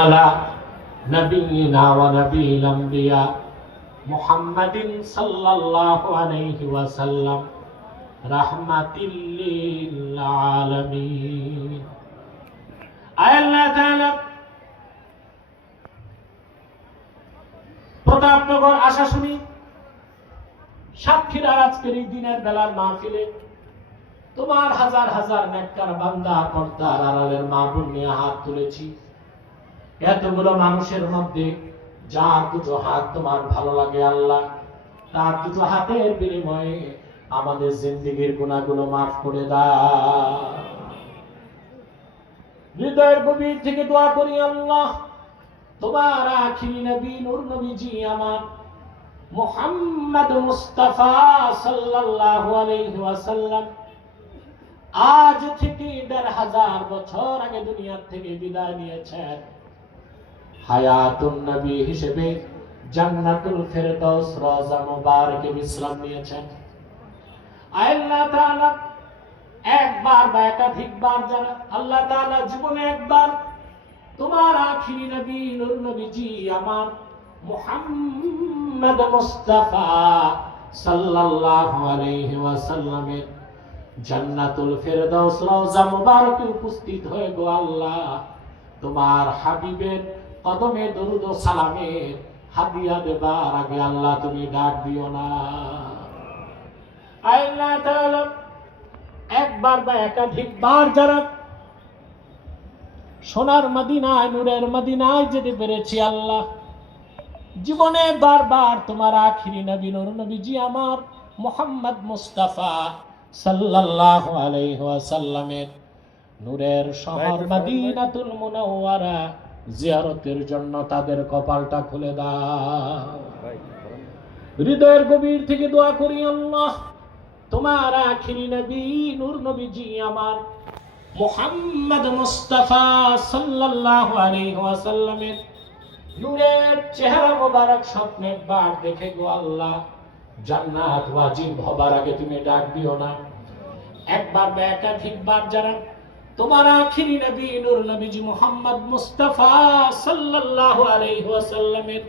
على نبينا ونبي الأنبياء محمد صلى الله عليه وسلم رحمة للعالمين আল্লাহ তাআলা প্রতাপনগর আশাশুনি সাক্ষীর আজকের এই দিনের বেলার মাহফিলে তোমার হাজার হাজার নেককার বান্দা পর্দার আড়ালের মা বোন নিয়ে হাত তুলেছি। এতগুলো মানুষের মধ্যে যার দুটো হাত তোমার ভালো লাগে আল্লাহ, তার দুটো হাতের বিনিময়ে আমাদের জিন্দেগীর গুনাহগুলো মাফ করে দাও। হৃদয়ের গভীর থেকে দোয়া করি আল্লাহ, তোমার আখিরি নবী নূর নবীজি আমার মুহাম্মদ মুস্তাফা সাল্লাল্লাহু আলাইহি ওয়াসাল্লাম আজ থেকে ১৫০০ বছর আগে দুনিয়া থেকে বিদায় নিয়েছেন। হায়াতুন নবী হিসেবে জান্নাতুল ফেরদাউস রওজা মুবারকে বিশ্রাম নিয়েছেন। আল্লাহ তাআলা একবার বা একাধিকবার যারা আল্লাহ তাআলা জীবনে একবার তোমার আখিরি নবী নূর নবীজি আমার মুহাম্মদ মুস্তাফা সাল্লাল্লাহু আলাইহি ওয়াসাল্লামের জান্নাতুল ফেরদাউস রওজা মুবারকে উপস্থিত হয়ে গো আল্লাহ, তোমার হাবিবের কদমে দরুদ ও সালামের হাদিয়া দেবার আগে আল্লাহ তুমি ডাক দিও না। আল্লাহ তাআলা একবার বা একাধিকবার যারা সোনার মদিনায় নূরের মদিনায় যেতে পেরেছি আল্লাহ, জীবনে বারবার তোমার আখিরি নবী নূর নবীজি আমার মুহাম্মদ মুস্তাফা সাল্লাল্লাহু আলাইহি ওয়াসাল্লামের নূরের শহর মদিনাতুল মুনাওয়ারা জিয়ারতের জন্য তাদের কপালটা খুলে দাও। হৃদয়ের গভীর থেকে দোয়া করি আল্লাহ, তোমার আখিরি নবী নূর নবীজি আমার মুহাম্মদ মুস্তাফা সাল্লাল্লাহু আলাইহি ওয়াসাল্লামের নূরের চেহারা মোবারক স্বপ্নের বার দেখে গো আল্লাহ, জান্নাত ওয়াজিব হবার আগে তুমি ডাক দিও না। একবার বা একাধিকবার যারা তোমার আখিরি নবী নূর নবীজি মুহাম্মদ মুস্তাফা সাল্লাল্লাহু আলাইহি ওয়াসাল্লামের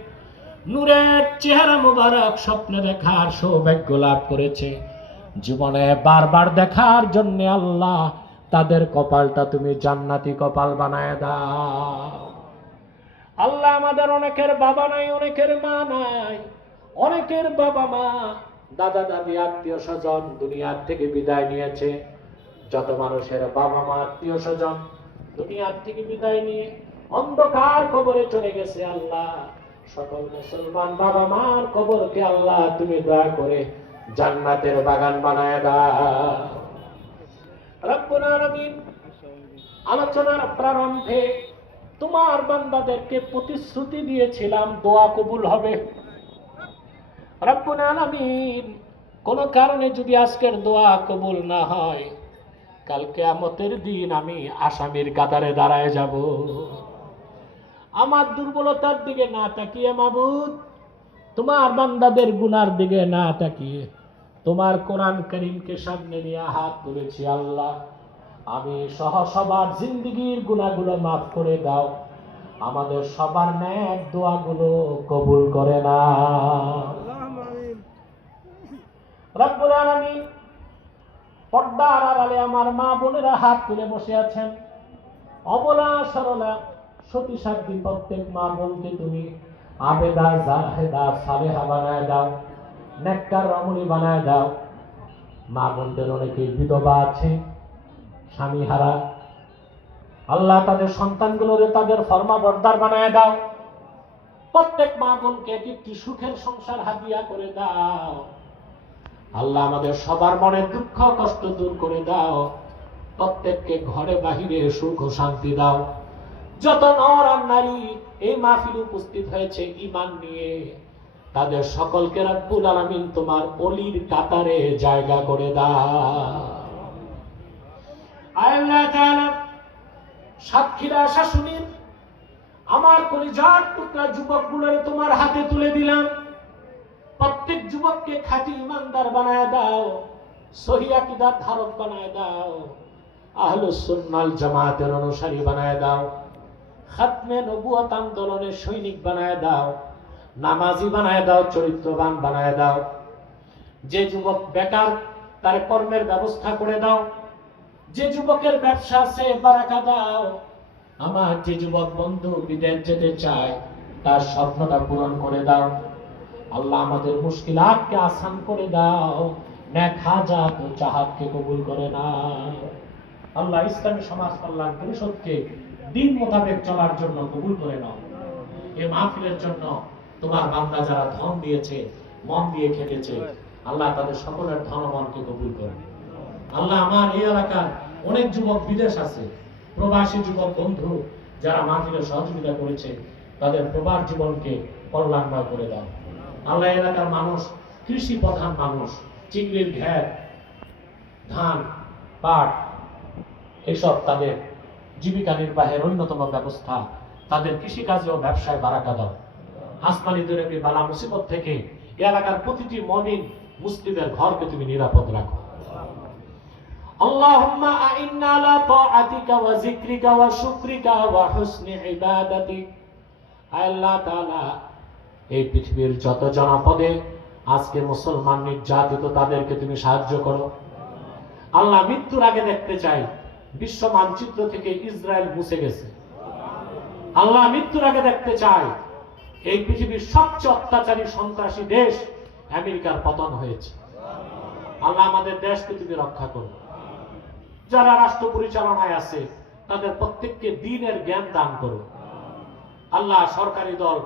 নূরের চেহারা মোবারক স্বপ্নে দেখার সৌভাগ্য লাভ করেছে, জীবনে বারবার দেখার জন্য আল্লাহ তাদের কপালটা তুমি জান্নাতি কপাল বানায় দাও। আল্লাহ আমাদের অনেকের বাবা নাই, অনেকের মা নাই, অনেকের বাবা মা দাদা দাদি আত্মীয় স্বজন দুনিয়ার থেকে বিদায় নিয়েছে। যত মানুষের বাবা মা আত্মীয় স্বজন দুনিয়ার থেকে বিদায় নিয়ে অন্ধকার কবরে চলে গেছে আল্লাহ, সকল মুসলমান বাবা মার কবরকে আল্লাহ তুমি দয়া করে জান্নাতের বাগান বানায় দাও। রব্বুল আলামিন আলোচনার প্রারম্ভে তোমার বান্দাদেরকে প্রতিশ্রুতি দিয়েছিলাম দোয়া কবুল হবে। রব্বুল আলামিন কোন কারণে যদি আজকের দোয়া কবুল না হয়, কাল কিয়ামতের দিন আমি আসামির কাতারে দাঁড়ায় যাব। আমার দুর্বলতার দিকে না তাকিয়ে মাবুদ, তোমার বান্দাদের গুনার দিকে না তাকিয়ে তোমার কোরআন কারীমকে সামনে নিয়ে হাত তুলেছি আল্লাহ, আমি সহ সবার জিন্দেগীর গুনাহগুলো মাফ করে দাও, আমাদের সবার নেক দোয়াগুলো কবুল করে নাও। রব্বুল আলামিন পর্দার আড়ালে আমার মা বোনেরা হাত তুলে বসে আছেন। অবলা সরলা সতী সাধ্বী প্রত্যেক মা বোনকে তুমি আবেদা জাহেদা সালেহা বানায় দাও, নেককার রমণী বানায় দাও। মা বোনদের অনেকে বিধবা আছে, স্বামী হারা, আল্লাহ তাদের সন্তানগুলোরে তাদের ফরমাবরদার বানায় দাও। প্রত্যেক মা বোনকে একটি সুখের সংসার হাদিয়া করে দাও। আল্লাহ আমাদের সবার মনের দুঃখ কষ্ট দূর করে দাও, প্রত্যেককে ঘরে বাহিরে সুখ ও শান্তি দাও। যত নর আর নারী এই মাহফিলে উপস্থিত হয়েছে ঈমান নিয়ে, তাদের সকলকে রব্বুল আলামিন তোমার ওলির কাতারে জায়গা করে দাও। আল্লাহ তাআলা সাক্ষীরা শাশুড়ির আমার কলিজার টুকরা যুবকগুলোরে তোমার হাতে তুলে দিলাম। প্রত্যেক যুবককে খাঁটি ইমানদার বানায় দাও, সহি আকীদার ধারক বানায় দাও, আহলুস সুন্নাহ ওয়াল জামাতের অনুসারী বানায় দাও। খাতমে নবুয়ত আন্দোলনের সৈনিক বানায় দাও, নামাজি বানায় দাও, চরিত্রবান বানায় দাও। যে যুবক বেকার তার কর্মের ব্যবস্থা করে দাও, যে যুবকের ব্যবসা আছে বারাকা দাও। আমার যে যুবক বন্ধু বিদেশ যেতে চায় তার স্বপ্নটা পূরণ করে দাও। আল্লাহ আমাদের মুশকিলাতকে আসান করে দাও, নেক হাজাত ও চাহাতকে কবুল করে নাও। আল্লাহ ইসলামী সমাজ কল্যাণ পরিষদকে দিন মোতাবেক চলার জন্য কবুল করে নাও। এই মাহফিলের জন্য তোমার বান্দা যারা ধন দিয়েছে, মন দিয়ে খেটেছে, আল্লাহ তাদের সকলের ধন মনকে কবুল করে। আল্লাহ আমার এই এলাকার অনেক যুবক বিদেশ আছে, প্রবাসী যুবক বন্ধু যারা মাহফিলের সহযোগিতা করেছে তাদের প্রবাস জীবনকে কল্যাণময় করে দাও। আল্লাহ এলাকার মানুষ কৃষি প্রধান মানুষ, চিংড়ির ঘের, ধান, পাট এসব তাদের জীবিকা নির্বাহের অন্যতম ব্যবস্থা, তাদের কৃষিকাজে ও ব্যবসায় বারাকা দাও। আসমানি দুরবি বালা মুসিবত থেকে এলাকার প্রতিটি মুমিন মুসলিমের ঘরকে তুমি নিরাপদ রাখো। আল্লাহুম্মা আইন্না আলা তাআতিকা ওয়া যিকরিকা ওয়া শুকরিকা ওয়া হুসনি ইবাদাতিক। আল্লাহ তাআলা এই পৃথিবীর যত জনপদে আজকে মুসলমান নির্যাতিত তাদেরকে তুমি সাহায্য করো। আল্লাহ মৃত্যুর আগে দেখতে চাই বিশ্ব মানচিত্র থেকে ইসরায়েল মুছে গেছে। আল্লাহ মৃত্যুর আগে দেখতে চাই এই পৃথিবীর সবচেয়ে অত্যাচারী সন্ত্রাসী দেশ আমেরিকার পতন হয়েছে। আল্লাহ আমাদের দেশকে তুমি রক্ষা করো। যারা রাষ্ট্র পরিচালনায় আছে তাদের প্রত্যেককে দ্বীনের জ্ঞান দান করো। আল্লাহ সরকারি দল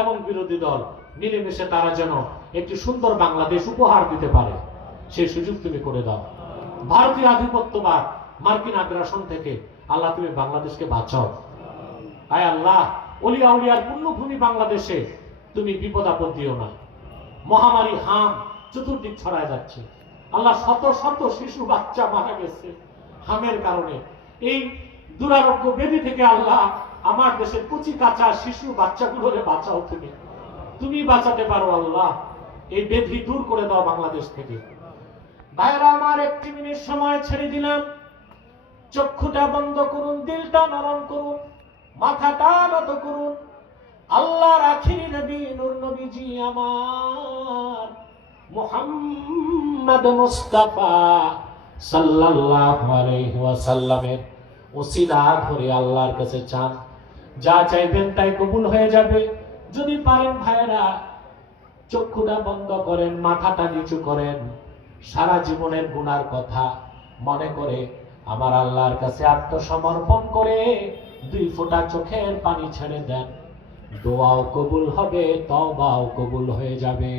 এবং বিরোধী দল মিলেমিশে তারা যেন একটি সুন্দর বাংলাদেশ উপহার দিতে পারে সেই সুযোগ তুমি করে দাও। ভারতীয় আধিপত্যবাদ, মার্কিন আগ্রাসন থেকে আল্লাহ তুমি বাংলাদেশকে বাঁচাও। আয় আল্লাহ, ওলিয়া উলিয়ার পুণ্যভূমি বাংলাদেশে তুমি বিপদ আপদ দিও না। মহামারী হাম চতুর্দিক ছড়ায় যাচ্ছে। আল্লাহ শত শত শিশু বাচ্চা মারা গেছে হামের কারণে। এই দুরারোগ্য ব্যাধি থেকে আল্লাহ আমার দেশের কচি কাঁচা শিশু বাচ্চাগুলোরে বাঁচাও। তুমি বাঁচাতে পারো আল্লাহ। এই ব্যাধি দূর করে দাও বাংলাদেশ থেকে। ভাইরা আমার, একটি মিনিট সময় ছেড়ে দিলাম। চক্ষুটা বন্ধ করুন, দিলটা নরম করুন, মাথাটা নত করুন। আল্লাহর আখিরি নবী নূর নবীজি আমার মুহাম্মদ মুস্তাফা সাল্লাল্লাহু আলাইহি ওয়াসাল্লামের ওসিলা ধরে আল্লাহর কাছে চান, যা চাইবেন তাই কবুল হয়ে যাবে। যদি পারেন ভাইরা চক্ষুটা বন্ধ করেন, মাথাটা নিচু করেন, সারা জীবনের গুনার কথা মনে করে আমার আল্লাহর কাছে আত্মসমর্পণ করে 2 ফোঁটা চোখের পানি ছেড়ে দেন। দোয়াও কবুল হবে, তওবাও কবুল হয়ে যাবে।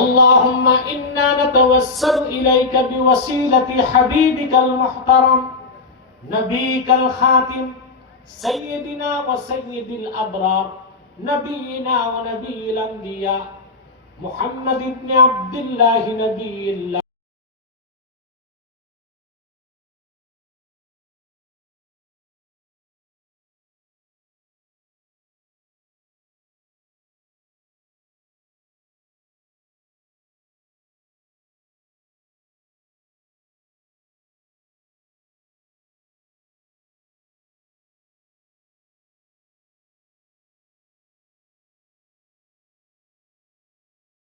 اللهم إنا نتوسل إليك بوسيلة حبيبك المحترم نبيك الخاتم سيدنا وسيد الأبرار نبينا ونبي الأنبياء محمد بن عبد الله نبي الله